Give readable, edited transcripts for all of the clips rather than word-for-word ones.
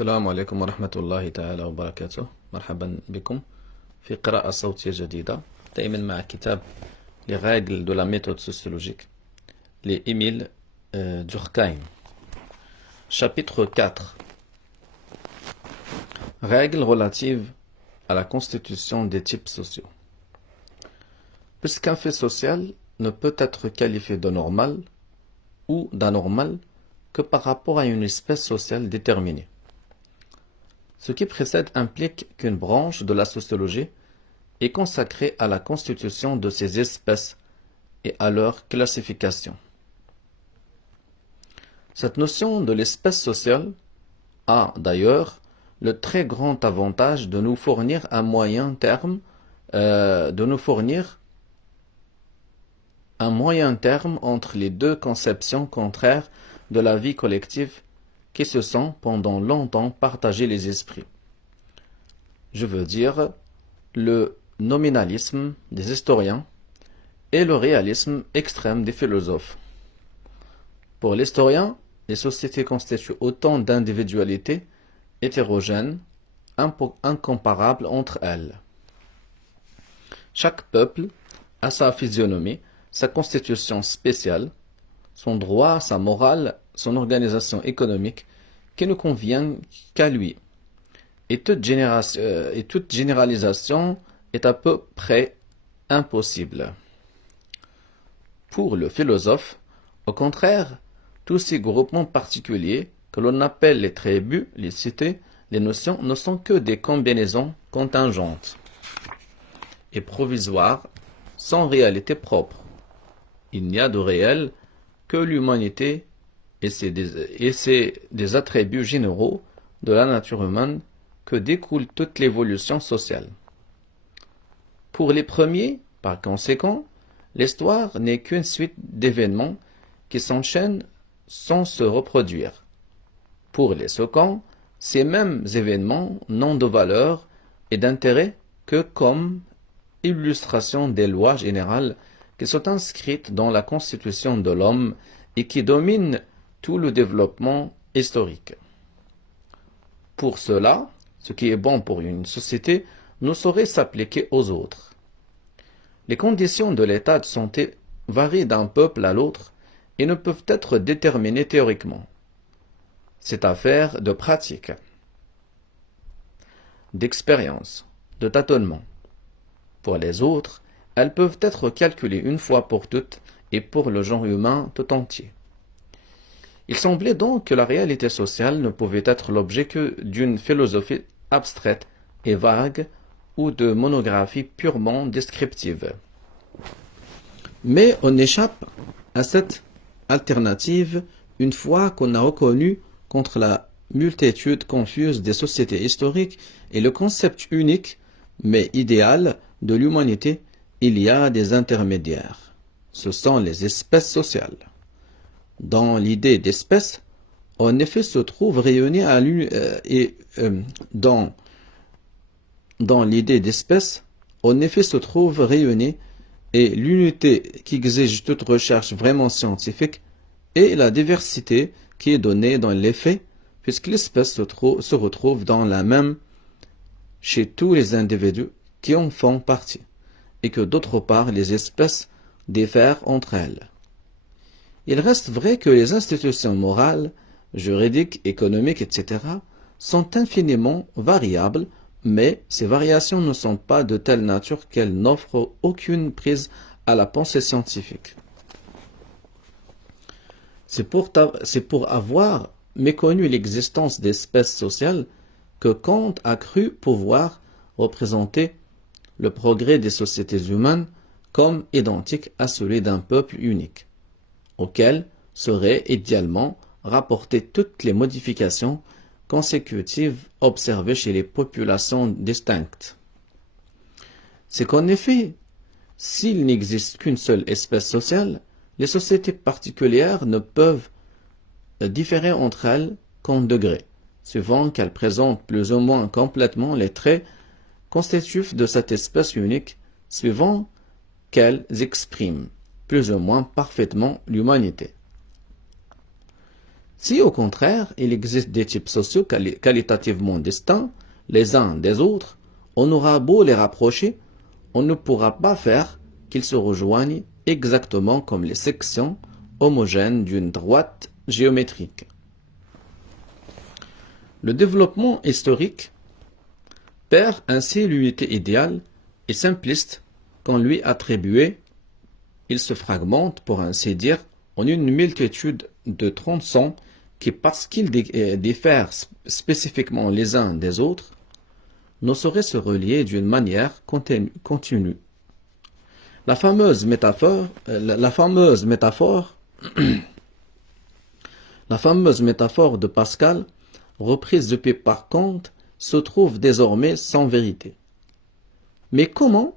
السلام عليكم ورحمة الله تعالى وبركاته. مرحبا بكم في قراءة صوتية جديدة دائما مع كتاب Les règles de la méthode sociologique les Émile Durkheim. Chapitre 4. Règles relatives à la constitution des types sociaux. Puisqu'un fait social ne peut être qualifié de normal ou d'anormal que par rapport à une espèce sociale déterminée. Ce qui précède implique qu'une branche de la sociologie est consacrée à la constitution de ces espèces et à leur classification. Cette notion de l'espèce sociale a d'ailleurs le très grand avantage de nous fournir un moyen terme, entre les deux conceptions contraires de la vie collective qui se sont pendant longtemps partagé les esprits. Je veux dire le nominalisme des historiens et le réalisme extrême des philosophes. Pour l'historien, les sociétés constituent autant d'individualités hétérogènes, incomparables entre elles. Chaque peuple a sa physionomie, sa constitution spéciale, son droit, sa morale, son organisation économique qui ne convient qu'à lui. Et toute généralisation est à peu près impossible. Pour le philosophe, au contraire, tous ces groupements particuliers que l'on appelle les tribus, les cités, les notions ne sont que des combinaisons contingentes et provisoires sans réalité propre. Il n'y a de réel que l'humanité et c'est des attributs généraux de la nature humaine que découle toute l'évolution sociale. Pour les premiers, par conséquent, l'histoire n'est qu'une suite d'événements qui s'enchaînent sans se reproduire. Pour les seconds, ces mêmes événements n'ont de valeur et d'intérêt que comme illustration des lois générales qui sont inscrites dans la constitution de l'homme et qui dominent tout le développement historique. Pour cela, ce qui est bon pour une société ne saurait s'appliquer aux autres. Les conditions de l'état de santé varient d'un peuple à l'autre et ne peuvent être déterminées théoriquement. C'est affaire de pratique, d'expérience, de tâtonnement. Pour les autres, elles peuvent être calculées une fois pour toutes et pour le genre humain tout entier. Il semblait donc que la réalité sociale ne pouvait être l'objet que d'une philosophie abstraite et vague ou de monographies purement descriptives. Mais on échappe à cette alternative une fois qu'on a reconnu contre la multitude confuse des sociétés historiques et le concept unique, mais idéal, de l'humanité, il y a des intermédiaires. Ce sont les espèces sociales. Dans l'idée d'espèce, en effet, se trouve réunie dans l'idée d'espèce, en effet, se trouve réunie et l'unité qui exige toute recherche vraiment scientifique et la diversité qui est donnée dans les faits, puisque l'espèce se retrouve dans la même chez tous les individus qui en font partie, et que d'autre part les espèces diffèrent entre elles. Il reste vrai que les institutions morales, juridiques, économiques, etc. sont infiniment variables, mais ces variations ne sont pas de telle nature qu'elles n'offrent aucune prise à la pensée scientifique. C'est pour avoir méconnu l'existence d'espèces sociales que Kant a cru pouvoir représenter le progrès des sociétés humaines comme identique à celui d'un peuple unique, auquel seraient idéalement rapportées toutes les modifications consécutives observées chez les populations distinctes. C'est qu'en effet, s'il n'existe qu'une seule espèce sociale, les sociétés particulières ne peuvent différer entre elles qu'en degrés, suivant qu'elles présentent plus ou moins complètement les traits constitutifs de cette espèce unique, suivant qu'elles expriment plus ou moins parfaitement l'humanité. Si au contraire, il existe des types sociaux qualitativement distincts les uns des autres, on aura beau les rapprocher, on ne pourra pas faire qu'ils se rejoignent exactement comme les sections homogènes d'une droite géométrique. Le développement historique perd ainsi l'unité idéale et simpliste qu'on lui attribuait. Il se fragmente, pour ainsi dire, en une multitude de tronçons qui, parce qu'ils diffèrent spécifiquement les uns des autres, ne sauraient se relier d'une manière continue. La fameuse métaphore de Pascal, reprise depuis par Kant, se trouve désormais sans vérité. Mais comment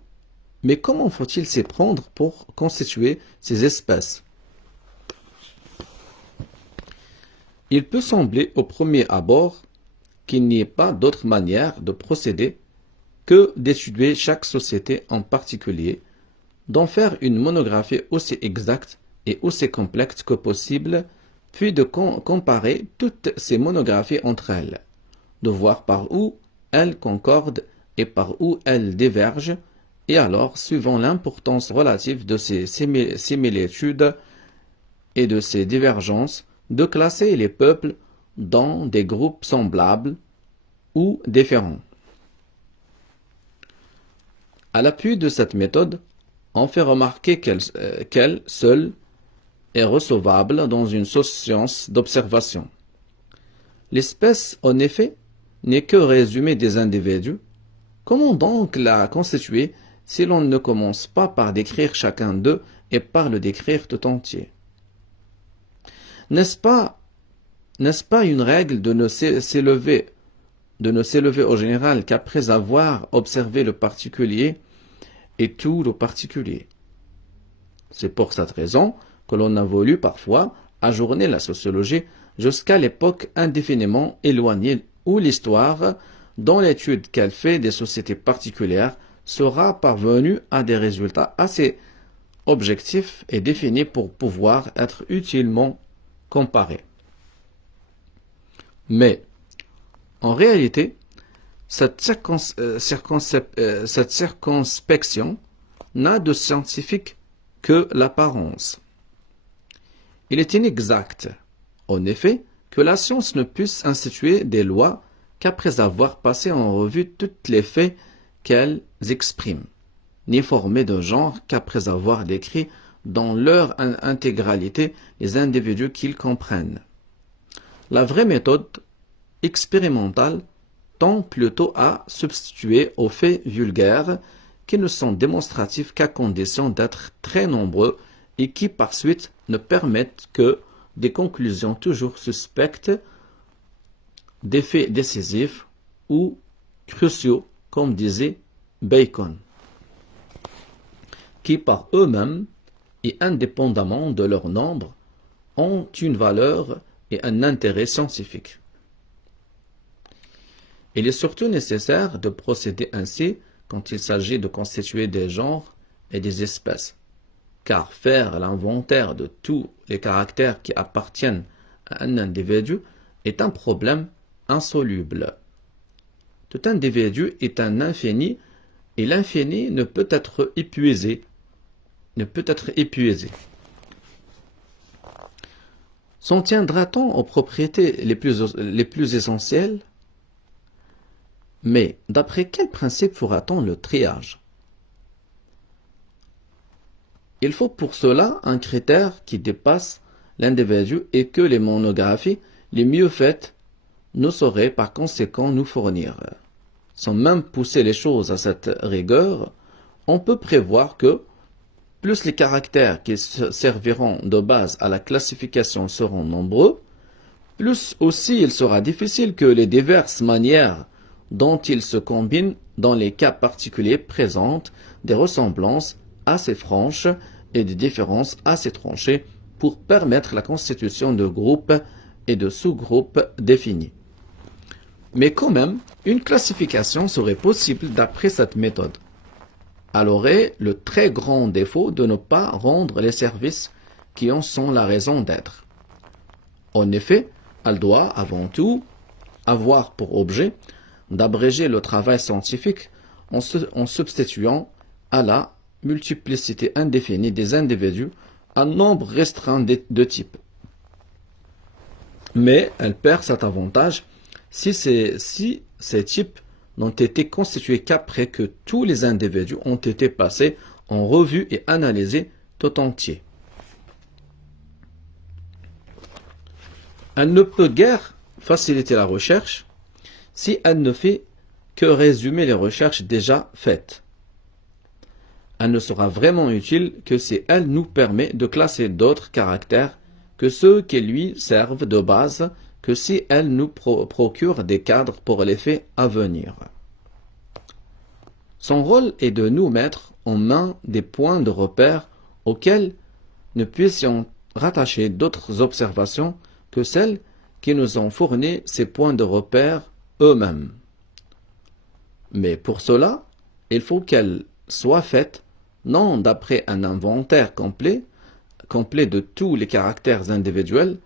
faut-il s'y prendre pour constituer ces espèces? Il peut sembler au premier abord qu'il n'y ait pas d'autre manière de procéder que d'étudier chaque société en particulier, d'en faire une monographie aussi exacte et aussi complète que possible, puis de comparer toutes ces monographies entre elles, de voir par où elles concordent et par où elles divergent, et alors, suivant l'importance relative de ces similitudes et de ces divergences, de classer les peuples dans des groupes semblables ou différents. À l'appui de cette méthode, on fait remarquer qu'elle seule est recevable dans une science d'observation. L'espèce, en effet, n'est que résumé des individus. Comment donc la constituer si l'on ne commence pas par décrire chacun d'eux et par le décrire tout entier? N'est-ce pas une règle de ne s'élever au général qu'après avoir observé le particulier et tout le particulier? C'est pour cette raison que l'on a voulu parfois ajourner la sociologie jusqu'à l'époque indéfiniment éloignée où l'histoire, dans l'étude qu'elle fait des sociétés particulières, sera parvenue à des résultats assez objectifs et définis pour pouvoir être utilement comparés. Mais, en réalité, cette circonspection n'a de scientifique que l'apparence. Il est inexact, en effet, que la science ne puisse instituer des lois qu'après avoir passé en revue tous les faits qu'elles expriment, ni former de genre qu'après avoir décrit dans leur intégralité les individus qu'ils comprennent. La vraie méthode expérimentale tend plutôt à substituer aux faits vulgaires qui ne sont démonstratifs qu'à condition d'être très nombreux et qui par suite ne permettent que des conclusions toujours suspectes d'effets décisifs ou cruciaux, comme disait Bacon, qui par eux-mêmes et indépendamment de leur nombre ont une valeur et un intérêt scientifique. Il est surtout nécessaire de procéder ainsi quand il s'agit de constituer des genres et des espèces, car faire l'inventaire de tous les caractères qui appartiennent à un individu est un problème insoluble. Tout individu est un infini, et l'infini ne peut être épuisé. S'en tiendra-t-on aux propriétés les plus essentielles? Mais d'après quel principe fera-t-on le triage? Il faut pour cela un critère qui dépasse l'individu et que les monographies les mieux faites ne sauraient par conséquent nous fournir. Sans même pousser les choses à cette rigueur, on peut prévoir que plus les caractères qui serviront de base à la classification seront nombreux, plus aussi il sera difficile que les diverses manières dont ils se combinent dans les cas particuliers présentent des ressemblances assez franches et des différences assez tranchées pour permettre la constitution de groupes et de sous-groupes définis. Mais quand même, une classification serait possible d'après cette méthode. Elle aurait le très grand défaut de ne pas rendre les services qui en sont la raison d'être. En effet, Elle doit, avant tout, avoir pour objet d'abréger le travail scientifique en substituant à la multiplicité indéfinie des individus un nombre restreint de types. Mais elle perd cet avantage si ces types n'ont été constitués qu'après que tous les individus ont été passés en revue et analysés tout entier. Elle ne peut guère faciliter la recherche si elle ne fait que résumer les recherches déjà faites. Elle ne sera vraiment utile que si elle nous permet de classer d'autres caractères que ceux qui lui servent de base, que si elle nous procure des cadres pour les faits à venir. Son rôle est de nous mettre en main des points de repère auxquels nous puissions rattacher d'autres observations que celles qui nous ont fourni ces points de repère eux-mêmes. Mais pour cela, il faut qu'elles soient faites non d'après un inventaire complet de tous les caractères individuels,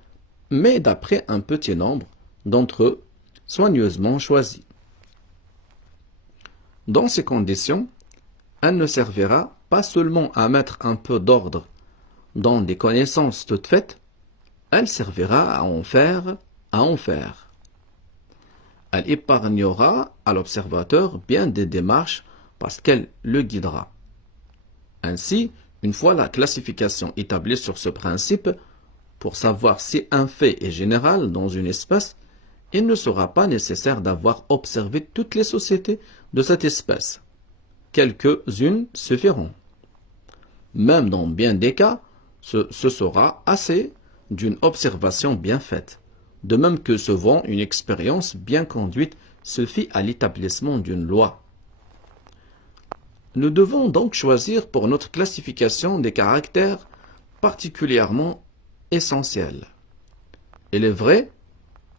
mais d'après un petit nombre d'entre eux, soigneusement choisis. Dans ces conditions, elle ne servira pas seulement à mettre un peu d'ordre dans des connaissances toutes faites, elle servira à en faire. Elle épargnera à l'observateur bien des démarches parce qu'elle le guidera. Ainsi, une fois la classification établie sur ce principe, pour savoir si un fait est général dans une espèce, il ne sera pas nécessaire d'avoir observé toutes les sociétés de cette espèce. Quelques-unes suffiront. Même dans bien des cas, ce sera assez d'une observation bien faite. De même que souvent une expérience bien conduite suffit à l'établissement d'une loi. Nous devons donc choisir pour notre classification des caractères particulièrement essentiels. Il est vrai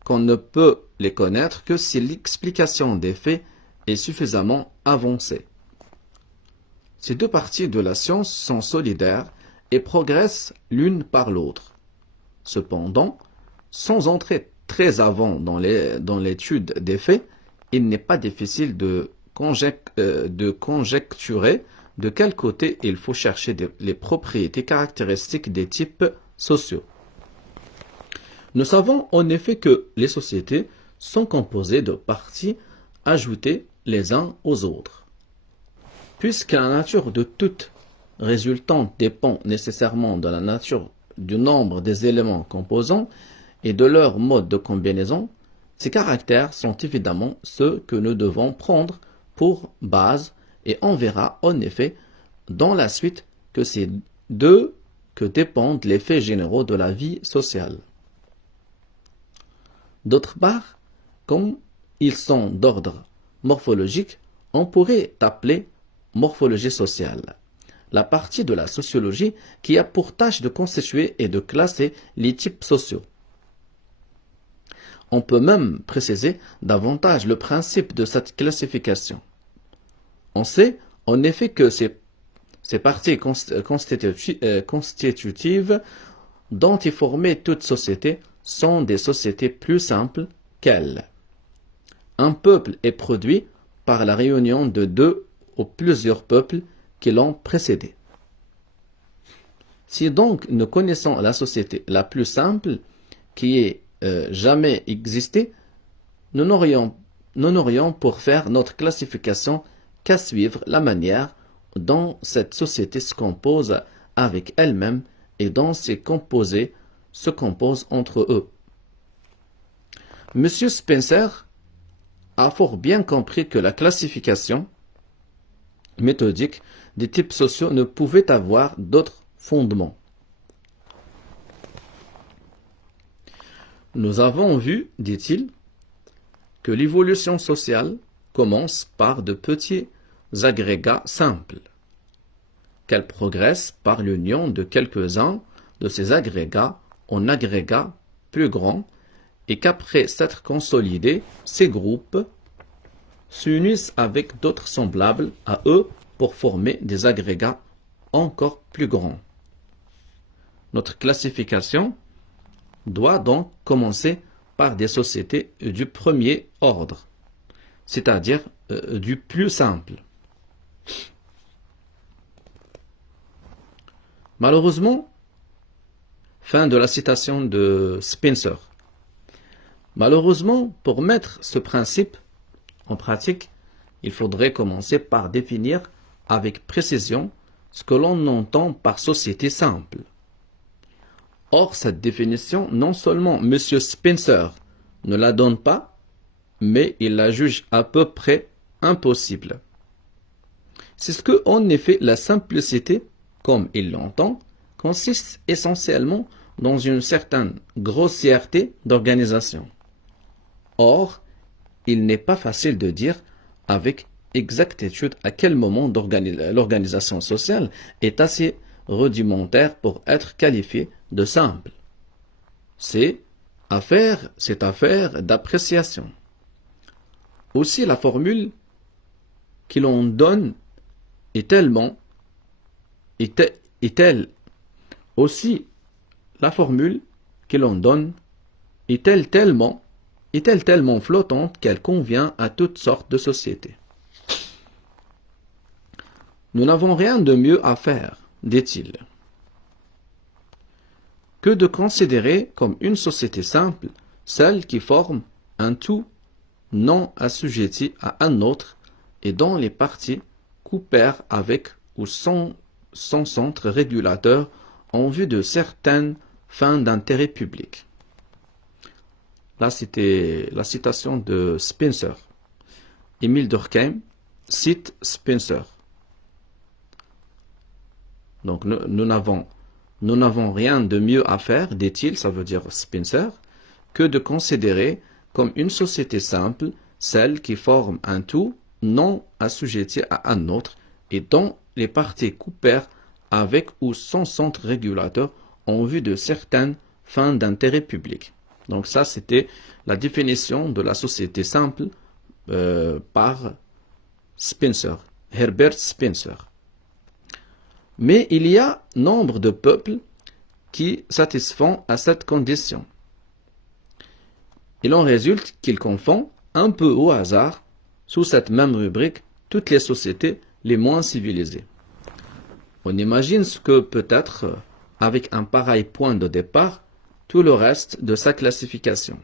qu'on ne peut les connaître que si l'explication des faits est suffisamment avancée. Ces deux parties de la science sont solidaires et progressent l'une par l'autre. Cependant, sans entrer très avant dans l'étude des faits, il n'est pas difficile de conjecturer de quel côté il faut chercher les propriétés caractéristiques des types sociaux. Nous savons en effet que les sociétés sont composées de parties ajoutées les uns aux autres. Puisque la nature de toute résultante dépend nécessairement de la nature du nombre des éléments composants et de leur mode de combinaison, ces caractères sont évidemment ceux que nous devons prendre pour base et on verra en effet dans la suite que c'est d'eux que dépendent les faits généraux de la vie sociale. D'autre part, comme ils sont d'ordre morphologique, on pourrait appeler morphologie sociale la partie de la sociologie qui a pour tâche de constituer et de classer les types sociaux. On peut même préciser davantage le principe de cette classification. On sait en effet que ces parties constitutives dont est formée toute société sont des sociétés plus simples qu'elles. Un peuple est produit par la réunion de deux ou plusieurs peuples qui l'ont précédé. Si donc nous connaissons la société la plus simple qui ait jamais existé, nous n'aurions pour faire notre classification qu'à suivre la manière dont cette société se compose avec elle-même et dont ses composés se composent entre eux. M. Spencer a fort bien compris que la classification méthodique des types sociaux ne pouvait avoir d'autres fondements. Nous avons vu, dit-il, que l'évolution sociale commence par de petits agrégats simples, qu'elle progresse par l'union de quelques-uns de ces agrégats en agrégats plus grands et qu'après s'être consolidés, ces groupes s'unissent avec d'autres semblables à eux pour former des agrégats encore plus grands. Notre classification doit donc commencer par des sociétés du premier ordre, c'est-à-dire du plus simple. Malheureusement, fin de la citation de Spencer. Malheureusement, pour mettre ce principe en pratique, il faudrait commencer par définir avec précision ce que l'on entend par société simple. Or, cette définition, non seulement M. Spencer ne la donne pas, mais il la juge à peu près impossible. C'est ce que, en effet, la simplicité, comme il l'entend, consiste essentiellement dans une certaine grossièreté d'organisation. Or, il n'est pas facile de dire avec exactitude à quel moment l'organisation sociale est assez rudimentaire pour être qualifiée de simple. C'est affaire d'appréciation. Aussi, la formule que l'on donne est tellement tellement flottante qu'elle convient à toutes sortes de sociétés. Nous n'avons rien de mieux à faire, dit-il, que de considérer comme une société simple celle qui forme un tout non assujetti à un autre et dont les parties coopèrent avec ou sans son centre régulateur en vue de certaines fins d'intérêt public. Là, c'était la citation de Spencer. Émile Durkheim cite Spencer. Donc, nous n'avons rien de mieux à faire, dit-il, ça veut dire Spencer, que de considérer comme une société simple celle qui forme un tout non assujetti à un autre et dont les parties coopèrent avec ou sans centre régulateur en vue de certaines fins d'intérêt public. Donc ça, c'était la définition de la société simple par Spencer, Herbert Spencer. Mais il y a nombre de peuples qui satisfont à cette condition. Il en résulte qu'ils confondent un peu au hasard, sous cette même rubrique, toutes les sociétés les moins civilisées. On imagine ce que peut être, avec un pareil point de départ, tout le reste de sa classification.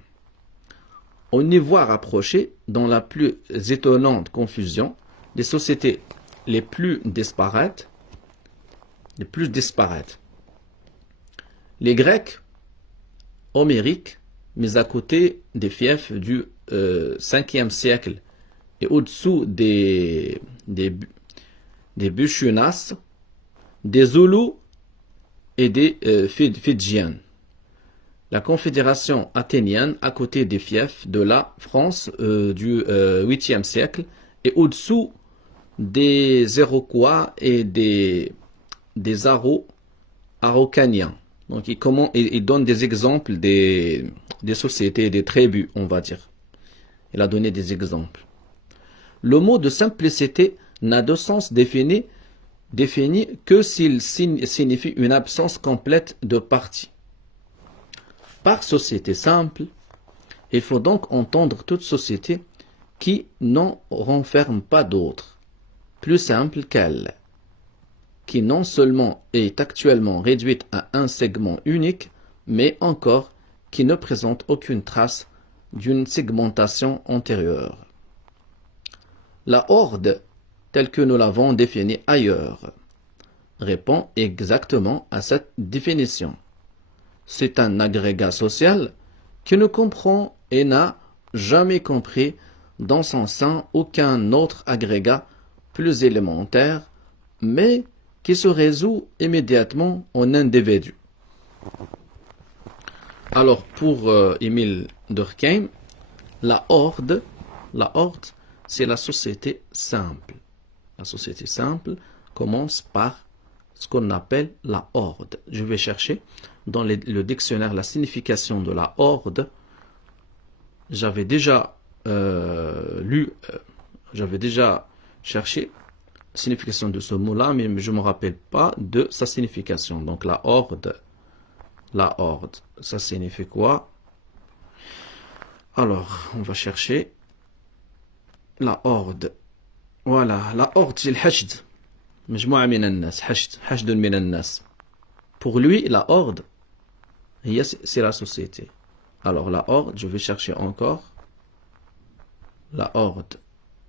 On y voit rapprocher, dans la plus étonnante confusion, les sociétés les plus disparates. Les Grecs homériques, mis à côté des fiefs du 5e siècle et au-dessous des Bushunas, des Zoulous et des Fidjiens. La confédération athénienne à côté des fiefs de la France du 8e siècle et au-dessous des Iroquois et des Araucaniens. Donc il donne des exemples des sociétés, des tribus, on va dire. Il a donné des exemples. Le mot de simplicité n'a de sens défini que s'il signifie une absence complète de parties. Par société simple, il faut donc entendre toute société qui n'en renferme pas d'autres, plus simple qu'elle, qui non seulement est actuellement réduite à un segment unique, mais encore qui ne présente aucune trace d'une segmentation antérieure. La horde, telle que nous l'avons définie ailleurs, répond exactement à cette définition. C'est un agrégat social qui ne comprend et n'a jamais compris dans son sein aucun autre agrégat plus élémentaire, mais qui se résout immédiatement en individu. Alors pour Émile Durkheim, la horde, c'est la société simple. La société simple commence par ce qu'on appelle la horde. Je vais chercher dans le dictionnaire la signification de la horde. J'avais déjà cherché la signification de ce mot-là, mais je ne me rappelle pas de sa signification. Donc la horde, ça signifie quoi? Alors, on va chercher la horde. Voilà, la horde, c'est le hashd. مجموعة من الناس. حشد من الناس. Pour lui, la horde, c'est la société. Alors, la horde, je vais chercher encore. La horde,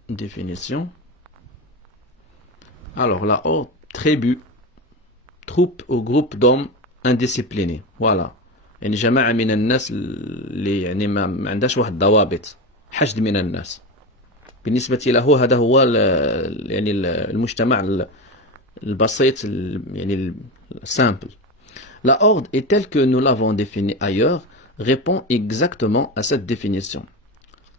définition. Alors, la horde, tribu, troupe ou groupe d'hommes indisciplinés. Voilà. يعني جماعة من الناس اللي يعني ما عندهاش واحد الضوابط. حشد من الناس. بالنسبة له هذا هو يعني المجتمع البسيط يعني simple. La horde est telle que nous l'avons définie ailleurs répond exactement à cette définition.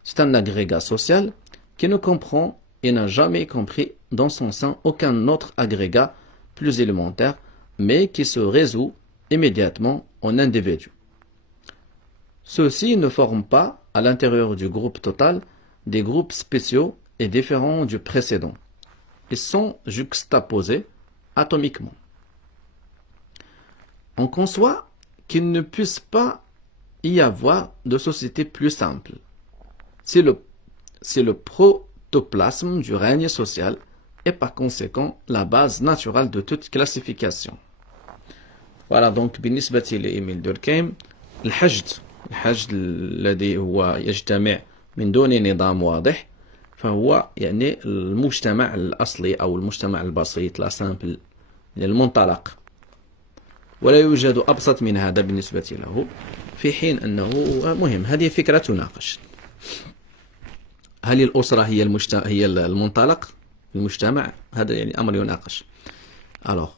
C'est un agrégat social qui ne comprend et n'a jamais compris dans son sein aucun autre agrégat plus élémentaire, mais qui se résout immédiatement en individu. Ceux-ci ne forment pas, à l'intérieur du groupe total, des groupes spéciaux et différents du précédent. Ils sont juxtaposés atomiquement. On conçoit qu'il ne puisse pas y avoir de société plus simple. C'est le protoplasme du règne social et par conséquent la base naturelle de toute classification. Voilà donc بالنسبة لإيميل دوركهيم الحشد الذي هو يجتمع من دون نظام واضح فهو يعني المجتمع الأصلي أو المجتمع البسيط لا سامبل المنطلق ولا يوجد أبسط من هذا بالنسبة له في حين أنه مهم هذه فكرة تناقش هل الأسرة هي المنطلق المجتمع هذا يعني أمر يناقش Alors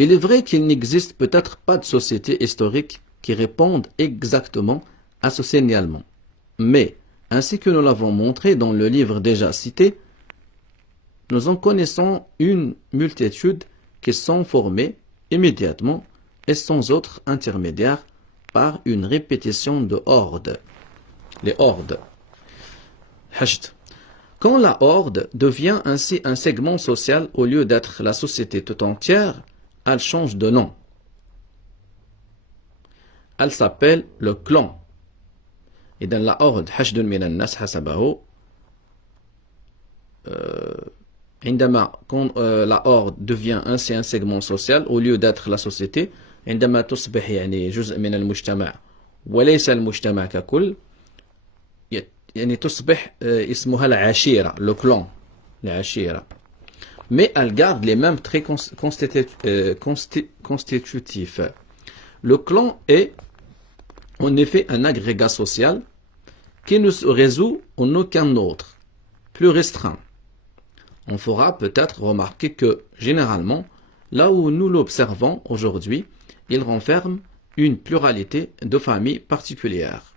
il est vrai qu'il n'existe peut-être pas de société historique qui réponde exactement à ce signalement. Mais, ainsi que nous l'avons montré dans le livre déjà cité, nous en connaissons une multitude qui sont formées immédiatement et sans autre intermédiaire par une répétition de hordes. Les hordes. Hashd. Quand la horde devient ainsi un segment social au lieu d'être la société tout entière, elle change de nom. Elle s'appelle le clan. Et dans la horde, حشد من الناس حسبه quand la horde devient ainsi un segment social au lieu d'être la société عندما تصبح يعني جزء من المجتمع وليس المجتمع ككل يعني تصبح اسمها العشيرة le clan العشيرة mais elle garde les mêmes traits constitutifs. Le clan est en effet un agrégat social qui ne se résout en aucun autre, plus restreint. On fera peut-être remarquer que, généralement, là où nous l'observons aujourd'hui, il renferme une pluralité de familles particulières.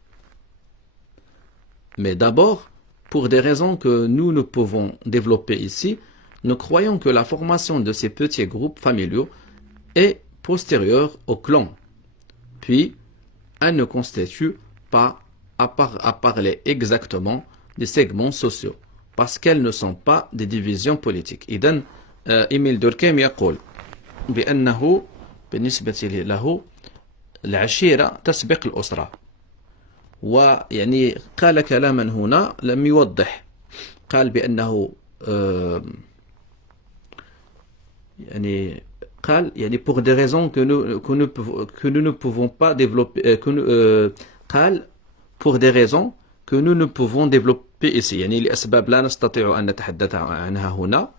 Mais d'abord, pour des raisons que nous ne pouvons développer ici, nous croyons que la formation de ces petits groupes familiaux est postérieure au clan. Puis, elle ne constitue pas, à parler exactement, des segments sociaux, parce qu'elles ne sont pas des divisions politiques. إذن إيميل دوركهيم يقول بأنه بالنسبة له العشيرة تسبق الأسرة. ويعني قال كلاما هنا لم يوضح. قال بأنه يعني pour des raisons que nous ne pouvons pas développer قال pour des raisons que nous ne pouvons développer ici يعني لأسباب لا نستطيع أن نتحدث عنها هنا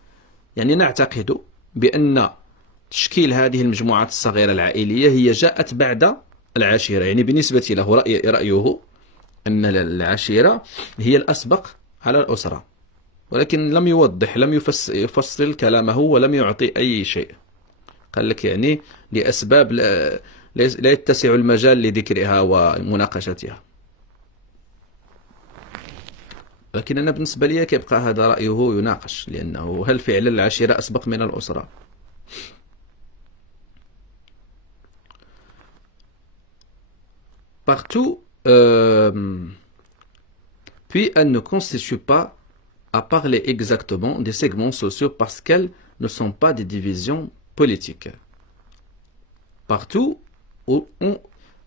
يعني نعتقد بأن تشكيل هذه المجموعات الصغيرة العائلية هي جاءت بعد العشيرة يعني بالنسبة له رأيه أن العشيرة هي الأسبق على الأسرة ولكن لم يوضح لم يفصل كلامه ولم يعطي أي شيء قال لك يعني لأسباب لا يتسع المجال لذكرها ومناقشتها لكن أنا بالنسبة لي كيبقى هذا رأيه يناقش لأنه هل فعلا العشيرة أسبق من الأسرة partout puis elle ne constitue pas à parler exactement des segments sociaux parce qu'elles ne sont pas des divisions politiques. Partout où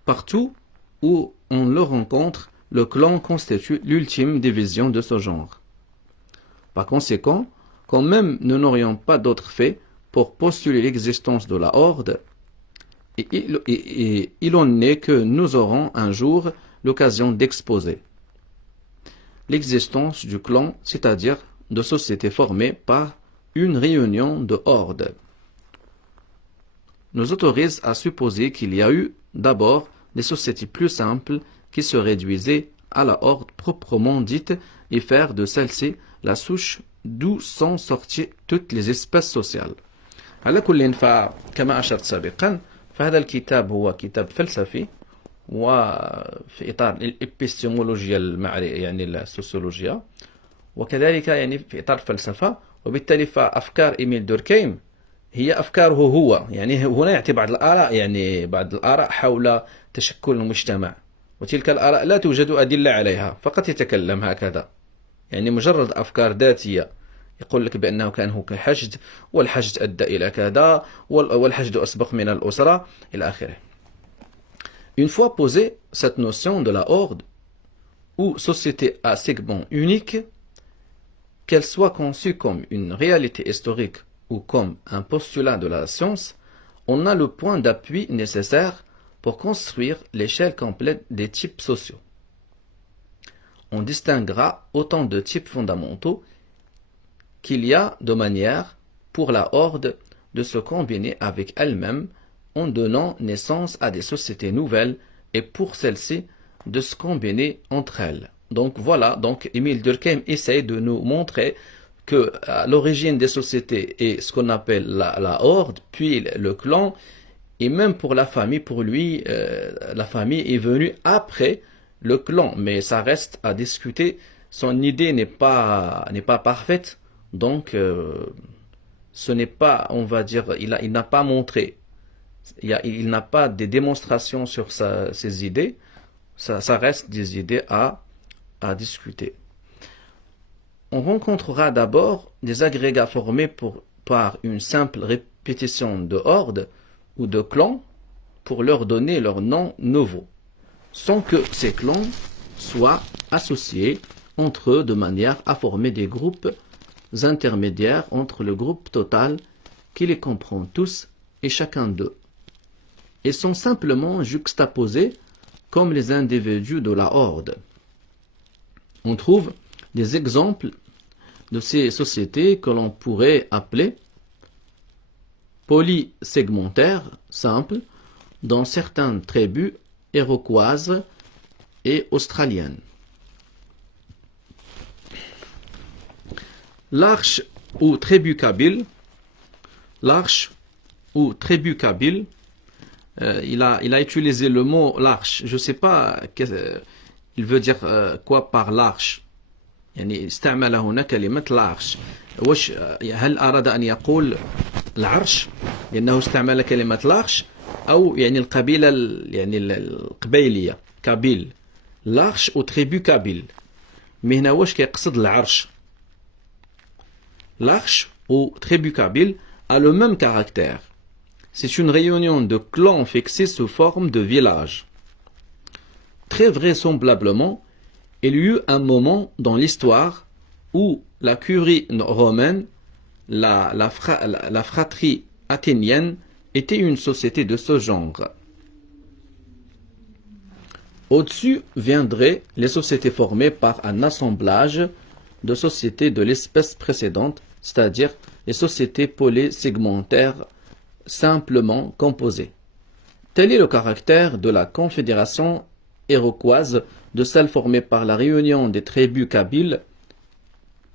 Partout où on le rencontre, le clan constitue l'ultime division de ce genre. Par conséquent, quand même nous n'aurions pas d'autres faits pour postuler l'existence de la horde, et il en est que nous aurons un jour l'occasion d'exposer l'existence du clan, c'est-à-dire de sociétés formées par une réunion de hordes, nous autorise à supposer qu'il y a eu d'abord des sociétés plus simples qui se réduisaient à la horde proprement dite et faire de celle-ci la souche d'où sont sorties toutes les espèces sociales. على كل فكما أشرت سابقا فهذا الكتاب هو كتاب فلسفي وفي إطار الإبستيمولوجيا يعني السوسيولوجيا وكذلك يعني في إطار الفلسفة وبالتالي فأفكار إيميل دوركهيم هي أفكاره هو يعني هنا يعطي بعض الآراء حول تشكل المجتمع وتلك الآراء لا توجد أدلة عليها فقط يتكلم هكذا يعني مجرد أفكار ذاتية يقول لك بأنه كان هناك حشد والحشد أدى إلى كذا والحشد أسبق من الأسرة إلى آخره. Une fois posée cette notion de la horde ou société à segment unique, qu'elle soit conçue comme une réalité historique ou comme un postulat de la science, on a le point d'appui nécessaire pour construire l'échelle complète des types sociaux. On distinguera autant de types fondamentaux qu'il y a de manières pour la horde de se combiner avec elle-même en donnant naissance à des sociétés nouvelles et pour celles-ci de se combiner entre elles. Donc voilà, donc Émile Durkheim essaie de nous montrer que à l'origine des sociétés est ce qu'on appelle la horde, puis le clan, et même pour la famille, pour lui, la famille est venue après le clan, mais ça reste à discuter. Son idée n'est pas parfaite, donc ce n'est pas, on va dire, il n'a pas montré, il n'a pas de démonstration sur ses idées, ça reste des idées à discuter. On rencontrera d'abord des agrégats formés par une simple répétition de hordes ou de clans pour leur donner leur nom nouveau, sans que ces clans soient associés entre eux de manière à former des groupes intermédiaires entre le groupe total qui les comprend tous et chacun d'eux, et sont simplement juxtaposés comme les individus de la horde. On trouve des exemples de ces sociétés que l'on pourrait appeler polysegmentaires simples dans certaines tribus iroquoises et australiennes. L'arche ou tribu kabyle, il a utilisé le mot l'arche. Je ne sais pas, il veut dire quoi par l'arche. يعني استعمل هنا كلمة العرش. وش هل أراد أن يقول العرش لأنه استعمل كلمة العرش أو يعني القبيلة يعني القبيلية كابيل l'arche ou tribu kabyle. Mais هنا واش كيقصد العرش. L'arche ou tribu kabyle a le même caractère. C'est une réunion de clans fixés sous forme de village. Très vraisemblablement, il y eut un moment dans l'histoire où la curie romaine, la fratrie athénienne, était une société de ce genre. Au-dessus viendraient les sociétés formées par un assemblage de sociétés de l'espèce précédente, c'est-à-dire les sociétés polysegmentaires simplement composées. Tel est le caractère de la confédération iroquoise de celle formée par la réunion des tribus kabyles.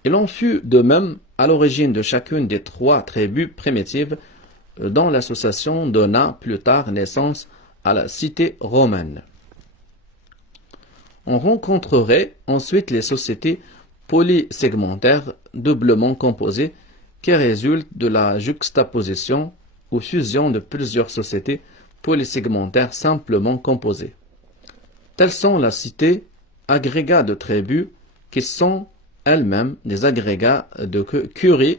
Il en fut de même à l'origine de chacune des trois tribus primitives dont l'association donna plus tard naissance à la cité romaine. On rencontrerait ensuite les sociétés polysegmentaires doublement composées qui résultent de la juxtaposition ou fusion de plusieurs sociétés polysegmentaires simplement composées. Tels sont la cité agrégats de tribus qui sont elles-mêmes des agrégats de curies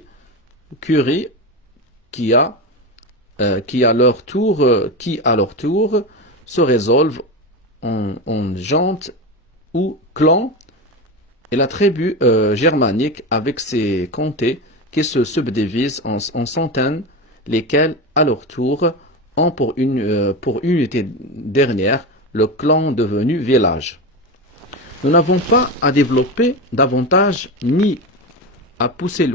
qui à leur tour se résolvent en gente ou clan, et la tribu germanique avec ses comtés qui se subdivisent en centaines, lesquels à leur tour ont pour unité dernière le clan devenu village. Nous n'avons pas à développer davantage ni à pousser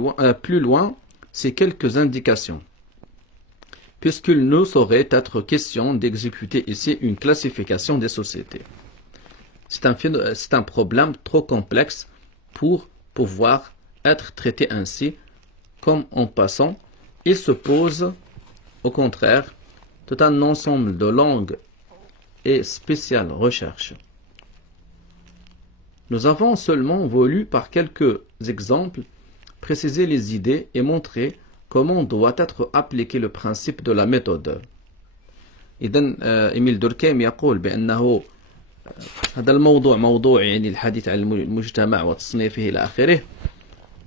plus loin ces quelques indications, puisqu'il nous saurait être question d'exécuter ici une classification des sociétés. C'est un problème trop complexe pour pouvoir être traité ainsi, comme en passant. Il se pose, au contraire, tout un ensemble de longues et spéciales recherches. Nous avons seulement voulu, par quelques exemples, préciser les idées et montrer comment doit être appliqué le principe de la méthode. إذن إيميل دوركهيم يقول بأنه هذا الموضوع موضوع يعني الحديث عن المجتمع وتصنيفه إلى آخره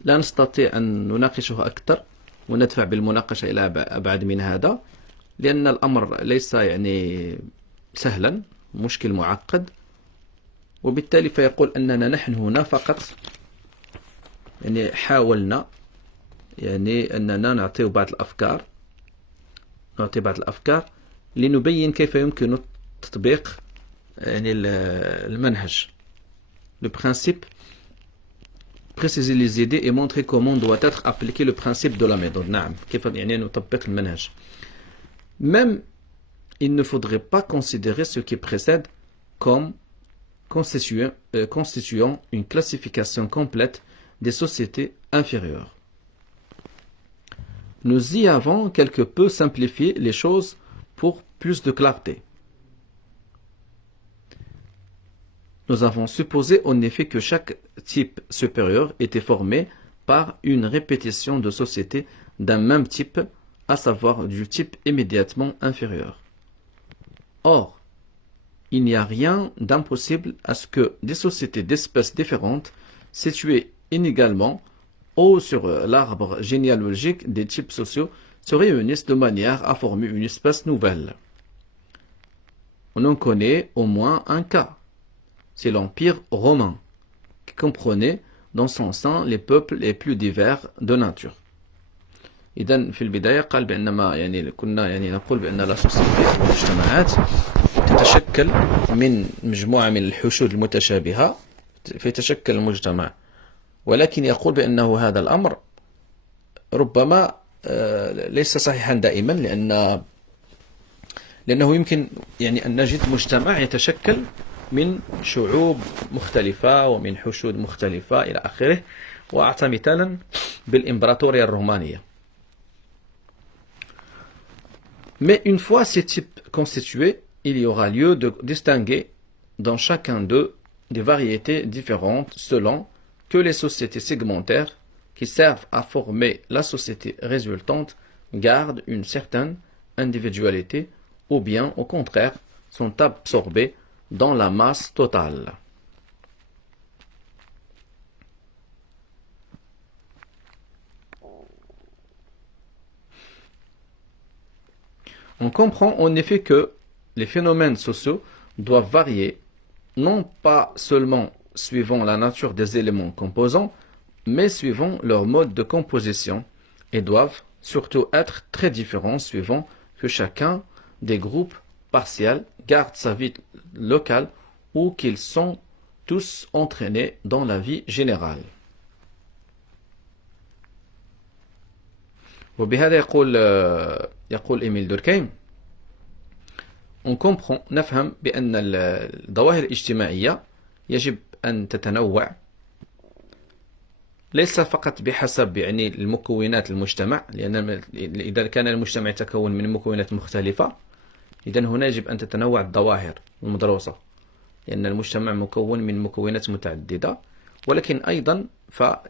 لا نستطيع أن نناقشه أكثر وندفع بالمناقشة إلى أبعد من هذا، لأن الأمر ليس يعني سهلا، مشكل معقد، وبالتالي فيقول أننا نحن هنا فقط يعني حاولنا يعني أننا نعطي بعض الأفكار لنبين كيف يمكن تطبيق يعني المنهج. Le principe, préciser les idées et montrer comment doit être appliqué le principe de la méthode. نعم، كيف يعني نطبق المنهج. Même, il ne faudrait pas considérer ce qui précède comme constituant une classification complète des sociétés inférieures. Nous y avons quelque peu simplifié les choses pour plus de clarté. Nous avons supposé en effet que chaque type supérieur était formé par une répétition de sociétés d'un même type, à savoir du type immédiatement inférieur. Or, il n'y a rien d'impossible à ce que des sociétés d'espèces différentes, situées inégalement ou sur l'arbre généalogique des types sociaux, se réunissent de manière à former une espèce nouvelle. On en connaît au moins un cas. C'est l'Empire romain, qui comprenait dans son sein les peuples les plus divers de nature. إذن في البداية قال بأنما يعني كنا يعني نقول بأن لا سوسيتي والمجتمعات تتشكل من مجموعة من الحشود المتشابهة فيتشكل المجتمع، ولكن يقول بأنه هذا الأمر ربما ليس صحيحا دائما، لأنه يمكن يعني أن نجد مجتمع يتشكل من شعوب مختلفة ومن حشود مختلفة إلى آخره. وأعطى مثالا بالإمبراطورية الرومانية. Mais une fois ces types constitués, il y aura lieu de distinguer dans chacun d'eux des variétés différentes selon que les sociétés segmentaires qui servent à former la société résultante gardent une certaine individualité ou bien au contraire sont absorbées dans la masse totale. On comprend en effet que les phénomènes sociaux doivent varier, non pas seulement suivant la nature des éléments composants, mais suivant leur mode de composition, et doivent surtout être très différents suivant que chacun des groupes partiels garde sa vie locale ou qu'ils sont tous entraînés dans la vie générale. وبهذا يقول إيميل دوركهيم on comprend نفهم بأن الظواهر الاجتماعية يجب أن تتنوع ليس فقط بحسب يعني المكونات المجتمع، لأن إذا كان المجتمع يتكون من مكونات مختلفة إذن هنا يجب أن تتنوع الظواهر المدروسة، لأن المجتمع مكون من مكونات متعددة، ولكن أيضا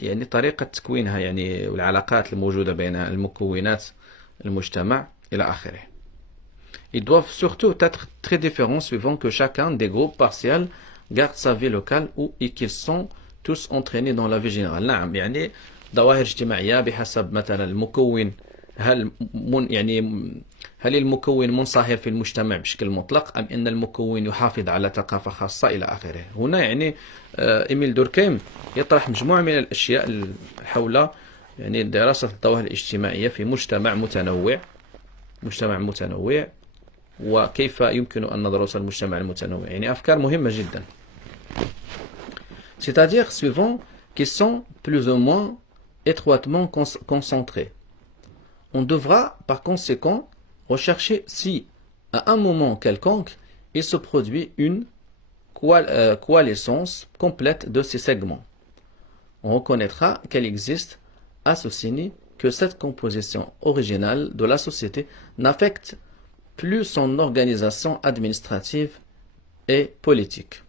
يعني طريقة تكوينها يعني والعلاقات الموجودة بين المكونات المجتمع إلى آخره. Ils doivent surtout être très différents suivant que chacun des groupes partiels garde sa vie locale ou qu'ils sont tous entraînés dans la vie générale. نعم، يعني ظواهر اجتماعية بحسب مثلا المكون هل يعني هل المكون منصهر في المجتمع بشكل مطلق أم أن المكون يحافظ على ثقافة خاصة إلى آخره. هنا يعني إيميل دوركهيم يطرح مجموعة من الأشياء حول يعني دراسة الظواهر الاجتماعية في مجتمع متنوع وكيف يمكن أن ندرس المجتمع المتنوع. يعني أفكار مهمة جدا. C'est-à-dire suivant qui sont plus ou moins étroitement concentrés. On devra par conséquent rechercher si, à un moment quelconque, il se produit une coalescence complète de ces segments. On reconnaîtra qu'elle existe à ceci que cette composition originale de la société n'affecte plus son organisation administrative et politique.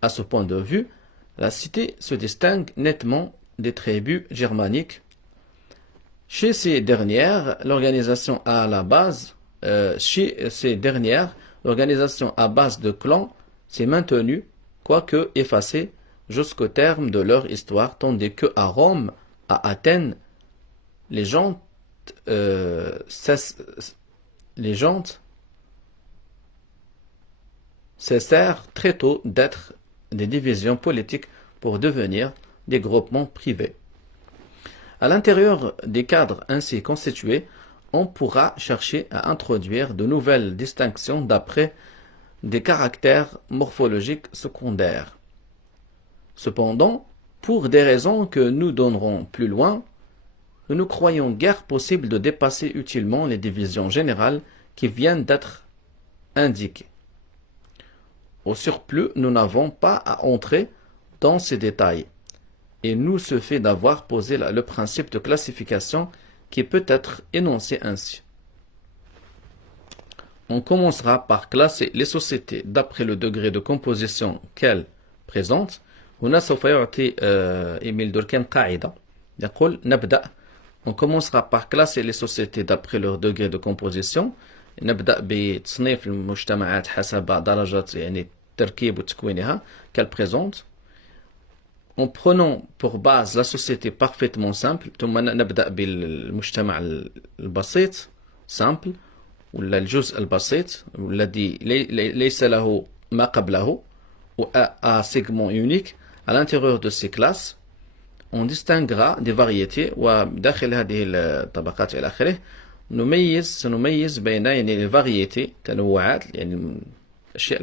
À ce point de vue, la cité se distingue nettement des tribus germaniques. Chez ces dernières, l'organisation à base de clans s'est maintenue, quoique effacée, jusqu'au terme de leur histoire, tandis que à Rome, à Athènes, les gens cessèrent très tôt d'être des divisions politiques pour devenir des groupements privés. À l'intérieur des cadres ainsi constitués, on pourra chercher à introduire de nouvelles distinctions d'après des caractères morphologiques secondaires. Cependant, pour des raisons que nous donnerons plus loin, nous ne croyons guère possible de dépasser utilement les divisions générales qui viennent d'être indiquées. Au surplus, nous n'avons pas à entrer dans ces détails. Et nous se fait d'avoir posé le principe de classification qui peut être énoncé ainsi. On commencera par classer les sociétés d'après le degré de composition qu'elles présentent. هنا سوف يعطي إيميل دوركهيم قاعدة يقول نبدأ. On commencera par classer les sociétés d'après leur degré de composition. نبدأ بتصنيف المجتمعات حسب درجة يعني تركيب وتكوينها qu'elle présente. En prenant pour base la société parfaitement simple, ثم نبدأ بالمجتمع البسيط simple ولا الجزء البسيط الذي ليس له ما قبله ou à segment unique. À l'intérieur de ces classes, on distinguera des variétés وداخل هذه الطبقات إلى آخره. سنميز بين يعني variétés تنوعات يعني الأشياء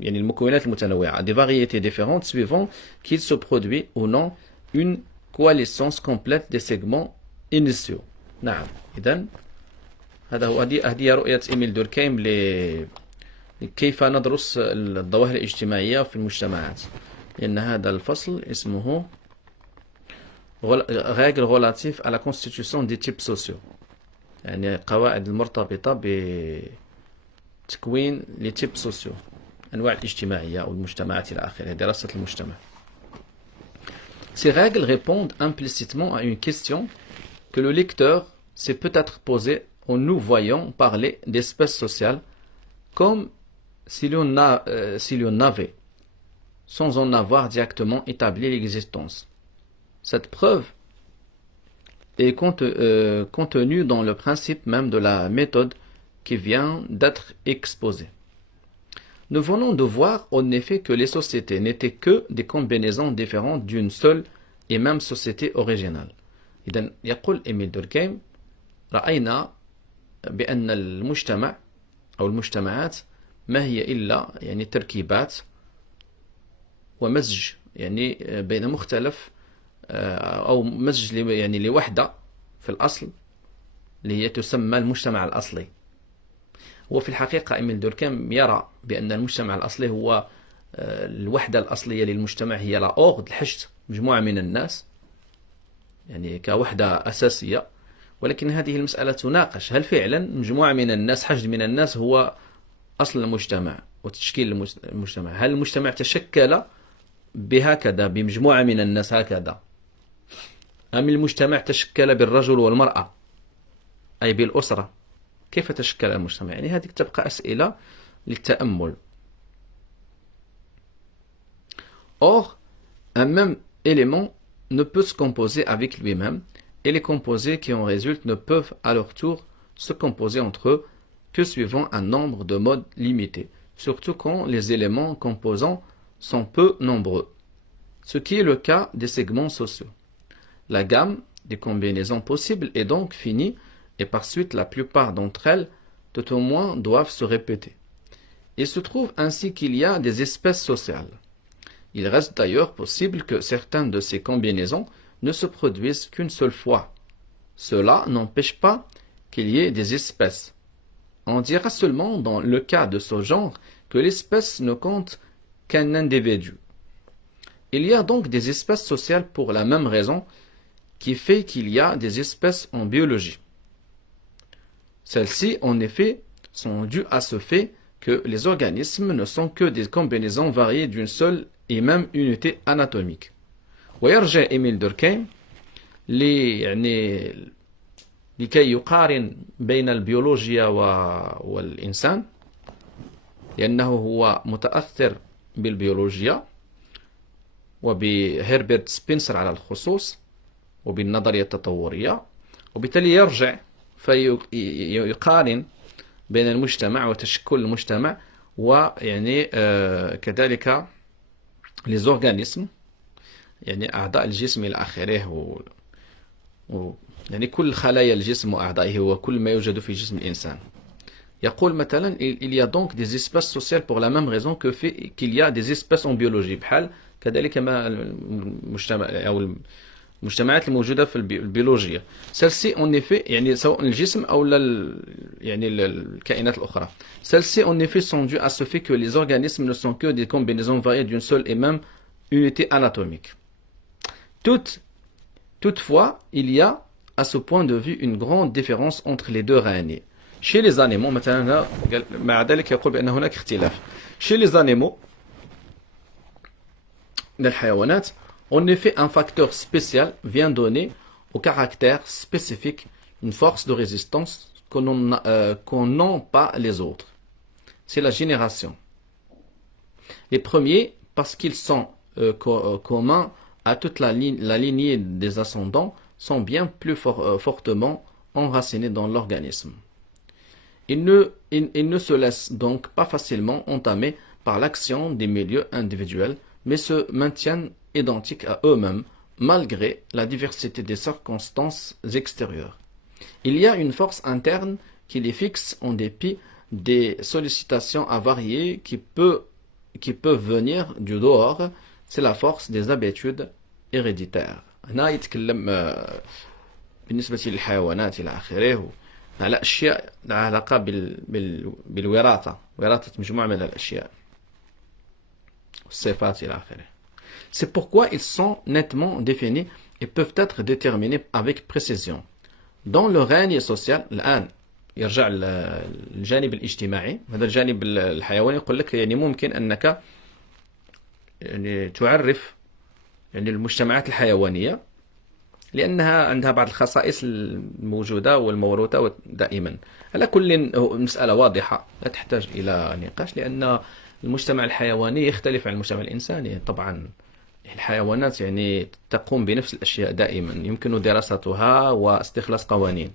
يعني المكونات المتنوعة des variétés différentes suivant qu'il se produit ou non une coalescence complète des segments initiaux. نعم. إذن هذه رؤية إيميل دوركهيم لكيف ندرس الظواهر الاجتماعية في المجتمعات. لأن هذا الفصل اسمه règles relatives à la constitution des types sociaux. يعني قواعد المرتبطة بتكوين les types sociaux أنواع الاجتماعية أو المجتمعات إلى آخره دراسة المجتمع. Ces règles répondent implicitement à une question que le lecteur s'est peut-être posée en nous voyant parler d'espèces sociales comme si l'on avait, sans en avoir directement établi l'existence. Cette preuve est contenue dans le principe même de la méthode qui vient d'être exposée. Nous venons de voir en effet que les sociétés n'étaient que des combinaisons différentes d'une seule et même société originale. إذن يقول إيميل دوركهيم رأينا بأن المجتمع أو المجتمعات ما هي إلا يعني تركيبات ومزج يعني بين مختلف أو مزج يعني لوحدة في الأصل اللي هي تسمى المجتمع الأصلي. وفي الحقيقة إيميل دوركهيم يرى بأن المجتمع الأصلي هو الوحدة الأصلية للمجتمع هي لا أورد الحشد مجموعة من الناس يعني كوحدة أساسية. ولكن هذه المسألة تناقش هل فعلا مجموعة من الناس حشد من الناس هو أصل المجتمع وتشكيل المجتمع. هل المجتمع تشكل بهكذا بمجموعة من الناس هكذا أم المجتمع تشكل بالرجل والمرأة أي بالأسرة؟ كيف تشكل المجتمع؟ يعني هذه تبقى أسئلة للتأمل. Or, un même élément ne peut se composer avec lui-même et les composés qui en résultent ne peuvent à leur tour se composer entre eux que suivant un nombre de modes limité, surtout quand les éléments composants sont peu nombreux, ce qui est le cas des segments sociaux. La gamme des combinaisons possibles est donc finie et par suite la plupart d'entre elles, tout au moins, doivent se répéter. Il se trouve ainsi qu'il y a des espèces sociales. Il reste d'ailleurs possible que certaines de ces combinaisons ne se produisent qu'une seule fois. Cela n'empêche pas qu'il y ait des espèces. On dira seulement dans le cas de ce genre que l'espèce ne compte qu'un individu. Il y a donc des espèces sociales pour la même raison qui fait qu'il y a des espèces en biologie. Celles-ci, en effet, sont dues à ce fait que les organismes ne sont que des combinaisons variées d'une seule et même unité anatomique. ويرجع إيميل دوركهيم لكي يقارن بين البيولوجيا والإنسان لأنه هو متأثر بالبيولوجيا وبهربرت سبنسر على الخصوص وبالنظرية التطورية وبالتالي يرجع فيقارن بين المجتمع وتشكل المجتمع ويعني كذلك les organismes يعني أعضاء الجسم إلى آخره يعني كل خلايا الجسم وأعضائه وكل ما يوجد في جسم الإنسان. يقول مثلا il y a donc des espèces sociales pour la même raison que fait qu'il y a des espèces en biologie بحال كذلك ما المجتمع أو المجتمعات الموجودة في البيولوجيا. Celle-ci en effet يعني سواء الجسم أو يعني الكائنات الأخرى. Celles-ci en effet sont dues à ce fait que les organismes ne sont que des combinaisons variées d'une seule et même unité anatomique. Toutefois, il y a à ce point de vue une grande différence entre les deux règnes. Chez les animaux, مثلا مع ذلك يقول بأن هناك اختلاف. Chez les animaux, الحيوانات, en effet, un facteur spécial vient donner au caractère spécifique une force de résistance qu'on n'ont pas les autres. C'est la génération. Les premiers, parce qu'ils sont communs à toute la lignée des ascendants, sont bien plus fortement enracinés dans l'organisme. Ils ne se laissent donc pas facilement entamer par l'action des milieux individuels, mais se maintiennent identiques à eux-mêmes, malgré la diversité des circonstances extérieures. Il y a une force interne qui les fixe en dépit des sollicitations avariées qui peuvent venir du dehors. C'est la force des habitudes héréditaires. هنا يتكلم بالنسبة للحيوانات إلى آخره على أشياء لها علاقة بالوراثة، وراثة مجموعة من الأشياء والصفات إلى آخره. C'est pourquoi ils sont nettement définis et peuvent être déterminés avec précision. Dans le règne social الآن يرجع الجانب الاجتماعي، هذا الجانب الحيواني يقول لك يعني ممكن أنك يعني تعرف يعني المجتمعات الحيوانية لأنها عندها بعض الخصائص الموجودة والموروثة دائما. على كل مسألة واضحة لا تحتاج إلى نقاش، لأن المجتمع الحيواني يختلف عن المجتمع الإنساني. طبعا الحيوانات يعني تقوم بنفس الأشياء دائما، يمكن دراستها واستخلاص قوانين.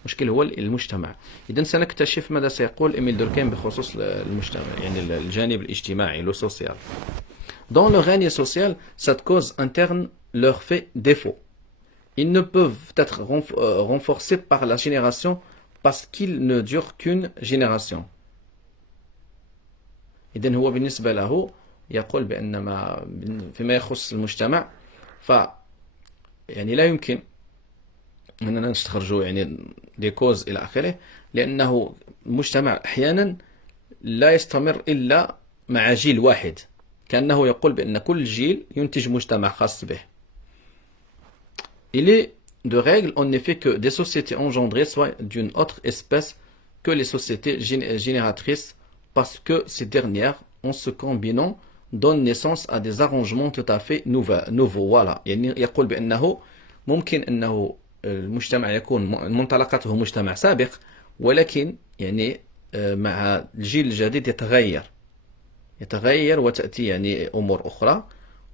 المشكل هو المجتمع. إذن سنكتشف ماذا سيقول إيميل دوركهيم بخصوص المجتمع، يعني الجانب الاجتماعي، le social. Dans le règne social, cette cause interne leur fait défaut. Ils ne peuvent être renforcés par la génération parce qu'ils ne durent qu'une génération. إذن هو بالنسبة له يقول بأن فيما يخص المجتمع يعني لا يمكن أننا نستخرجوا يعني دي كوز إلى آخره، لأنه المجتمع أحيانا لا يستمر إلا مع جيل واحد، كأنه يقول بأن كل جيل ينتج مجتمع خاص به. Il est de règle en effet que des sociétés engendrées soient d'une autre espèce que les sociétés génératrices, parce que ces dernières, en se combinant, donnent naissance à des arrangements tout à fait nouveaux. Voilà. يعني يقول بأنه ممكن أنه المجتمع يكون منطلقته مجتمع سابق، ولكن يعني مع الجيل الجديد يتغير وتأتي يعني أمور أخرى،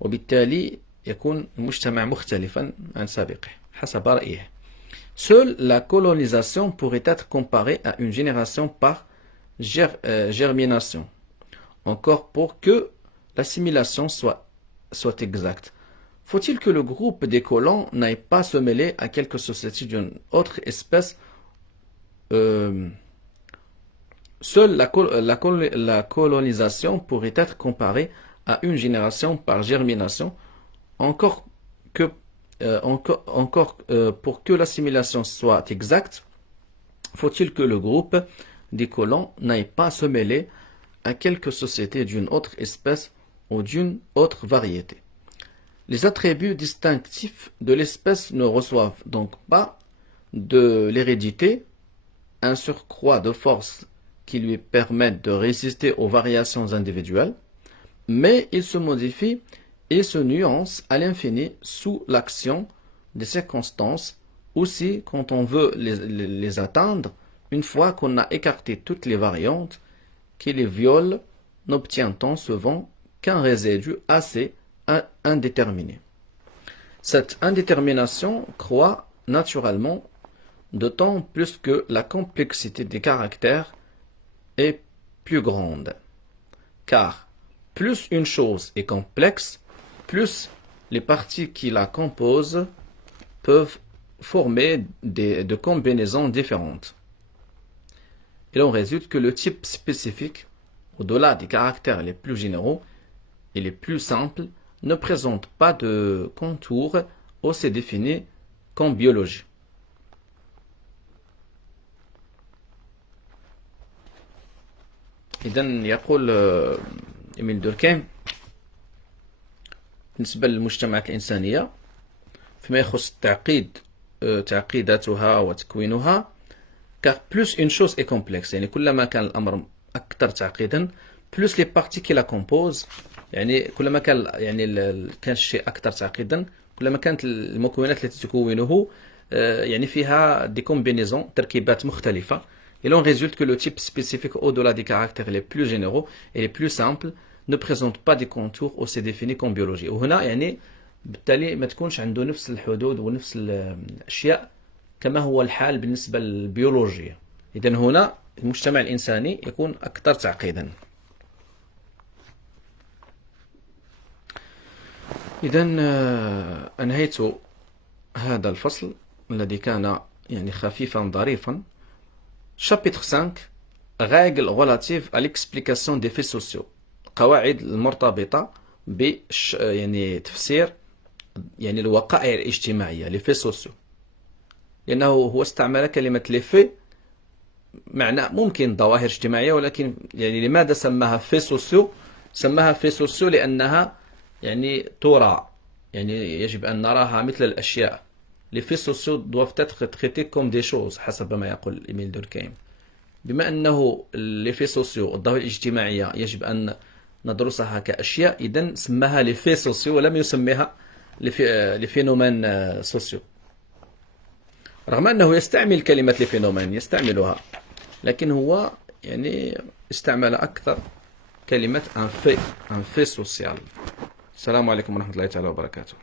وبالتالي يكون المجتمع مختلفا عن سابقه حسب رأيه. Seule la colonisation pourrait être comparée à une génération par germination. Encore pour que l'assimilation soit exacte. Faut-il que le groupe des colons n'aille pas se mêler à quelque société d'une autre espèce Seule la colonisation pourrait être comparée à une génération par germination, encore pour que l'assimilation soit exacte, faut-il que le groupe des colons n'aille pas se mêler à quelque société d'une autre espèce ou d'une autre variété. Les attributs distinctifs de l'espèce ne reçoivent donc pas de l'hérédité, un surcroît de force qui lui permettent de résister aux variations individuelles, mais ils se modifient et se nuancent à l'infini sous l'action des circonstances, aussi quand on veut les atteindre, une fois qu'on a écarté toutes les variantes qui les violent, n'obtient-on souvent qu'un résidu assez indéterminé. Cette indétermination croît naturellement d'autant plus que la complexité des caractères est plus grande. Car plus une chose est complexe, plus les parties qui la composent peuvent former de combinaisons différentes. Il en résulte que le type spécifique, au-delà des caractères les plus généraux et les plus simples, ne présente pas de contours aussi définis qu'en biologie. إذا يقول إيميل دوركيم بالنسبة للمجتمعات الإنسانية فيما يخص التعقيد تعقيداتها وتكوينها car plus une chose est complexe يعني كلما كان الأمر أكثر تعقيدا plus les parties qui la composent يعني كلما كان كان الشيء أكثر تعقيدا كلما كانت المكونات التي تكونه يعني فيها des combinaisons تركيبات مختلفة. Il en résulte que le type spécifique au-delà des caractères les plus généraux et les plus simples ne présente pas des contours aussi définis qu'en biologie. وهنا يعني بالتالي ما تكونش عنده نفس الحدود ونفس الأشياء كما هو الحال بالنسبة للبيولوجيا. إذا هنا المجتمع الإنساني يكون أكثر تعقيدا. إذا أنهيت هذا الفصل الذي كان يعني خفيفا ظريفا. Chapitre 5 Règles relatives à l'explication des faits sociaux. قواعد المرتبطة يعني تفسير يعني الوقائع الاجتماعية les faits sociaux. لأنه هو استعمل كلمة les faits معنى ممكن ظواهر اجتماعية ولكن يعني لماذا سماها faits sociaux؟ سماها faits sociaux لأنها يعني ترى يعني يجب أن نراها مثل الأشياء. Les faits sociaux doivent être traités comme des choses حسب ما يقول إيميل دوركيم. بما أنه les faits sociaux الظواهر الاجتماعية يجب أن ندرسها كأشياء إذن سماها les faits sociaux ولم يسميها les phénomènes sociaux. رغم أنه يستعمل كلمة les phénomènes يستعملها لكن هو يعني استعمل أكثر كلمة un fait social. السلام عليكم ورحمة الله تعالى وبركاته.